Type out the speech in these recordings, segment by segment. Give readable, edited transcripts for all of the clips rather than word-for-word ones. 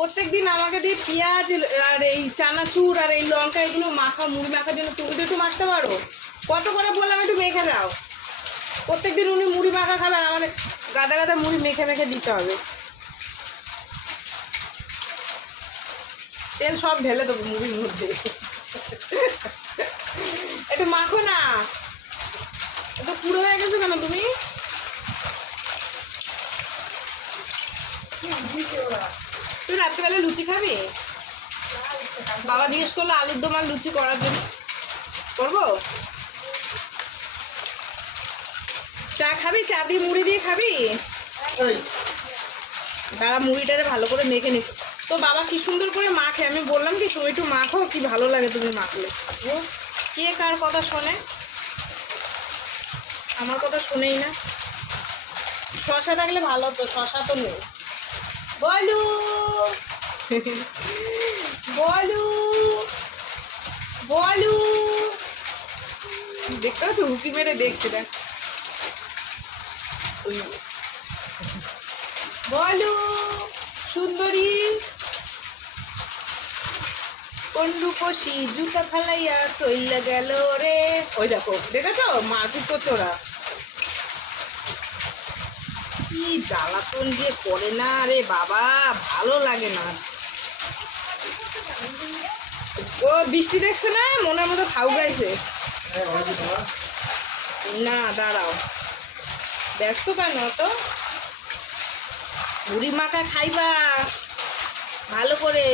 প্রত্যেকদিন আমাকে দিয়ে পেঁয়াজ আর এই চানাচুর আর এই লঙ্কা এগুলো মাখা মুড়ি মাখার জন্য তুমি তো একটু মাখতে পারো। কত করে বললাম একটু মেখে দাও। প্রত্যেকদিন উনি মুড়ি মাখা খাবে আর আমার গাদা গাদা মুড়ি মেখে মেখে দিতে হবে। তেল সব ঢেলে দেবো মুড়ির মধ্যে। একটু মাখো না, একটু পুরো হয়ে গেছো কেন তুমি? তুই রাত্রিবেলা লুচি খাবি? বাবা জিজ্ঞেস করলো আলুর দম আর লুচি করার জন্য। করবো? চা খাবি? চা দিয়ে মুড়ি দিয়ে খাবি? তারা মুড়িটারে ভালো করে মেখে নি। তো বাবা কি সুন্দর করে মাখে, আমি বললাম কি তুমি একটু মাখো, কি ভালো লাগে তুমি মাখলে। কে কার কথা শোনে? আমার কথা শোনেই না। শশা থাকলে ভালো হতো, শশা তো নেই। বলু বলু বলু, দেখতে পাচ্ছ হুকি মেরে দেখছে দেখ। বলু সুন্দরী কোন রূপসী জুতা ফালাইয়া চইলা গেল রে। ওই দেখো, দেখেছো মারপিট করছে ওরা। কি জ্বালাতন যে করে না রে বাবা, ভালো লাগে না। ও বৃষ্টি দেখছে না, মনের মতো খাও গাইছে। না দাঁড়াও, ব্যস্ত কেন তো? মুড়ি মাখা খাইবা ভালো করে।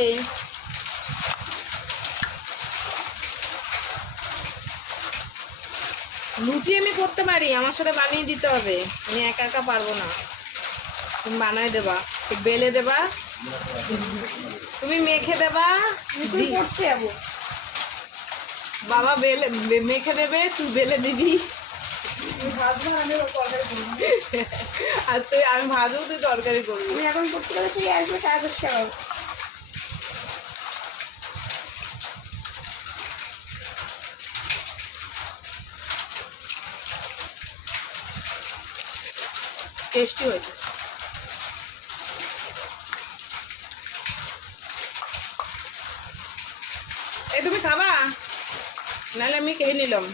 লুচি আমি করতে পারি, আমার সাথে বানিয়ে দিতে হবে, আমি একা একা পারবো না। তুমি বানাই দেবা, বেলে দেবা, তুমি মেখে দেবা, করতে যাবো। বাবা বেলে মেখে দেবে, তুই বেলে দিবি। আর তুই আমি ভাজবো, তুই তরকারি করবি। আমি এখন করতে গেলে তুই আসবে 10 টাকা। টেস্টি হয়েছে। এই তুমি খাবা? নাহলে আমি খেয়ে নিলাম।